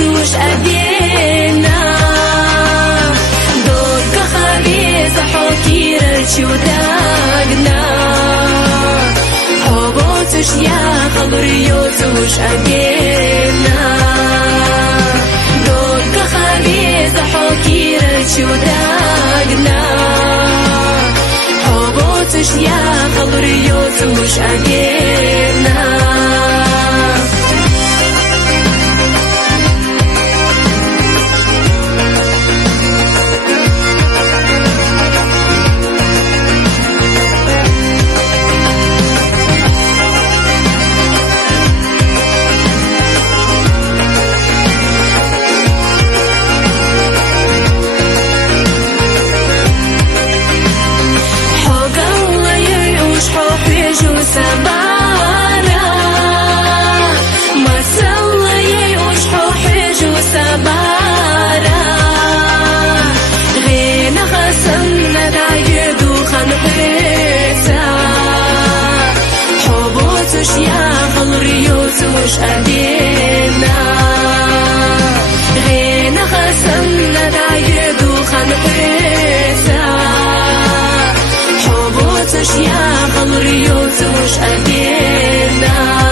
يوتوش أدينا دود كخبيز حكير شوداقنا حبوتش يا خضر يوتوش أدينا دود كخبيز حكير شوداقنا حبوتش يا خضر يوتوش أدينا يوتوش أدينا غينا خسمنا دايد وخنحرسا حبوتش يا خمر يوتوش أدينا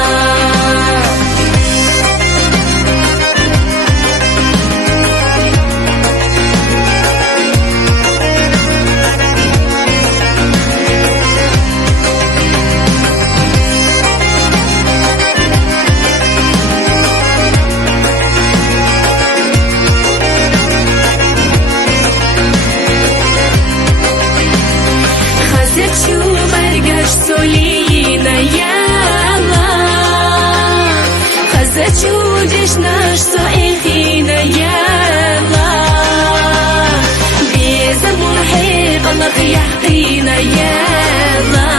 солина яла хазачудиш наш соихина яла без محيط الله يحقينا يلا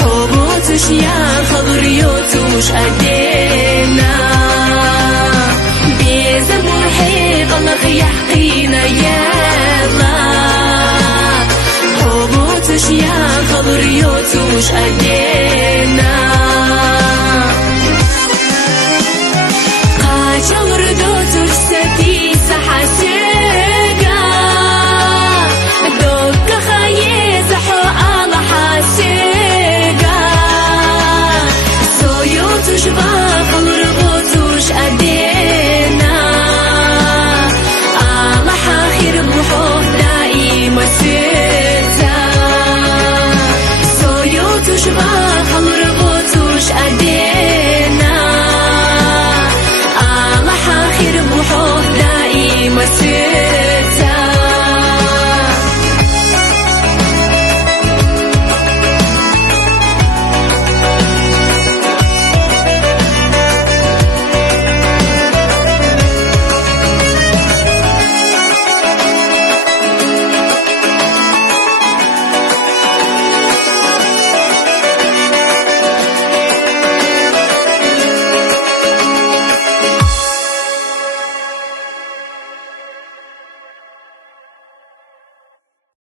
حبوتش يا خضر يوتوش أدينا без محيط الله يحقينا يلا حبوتش يا خضر يوتوش أدينا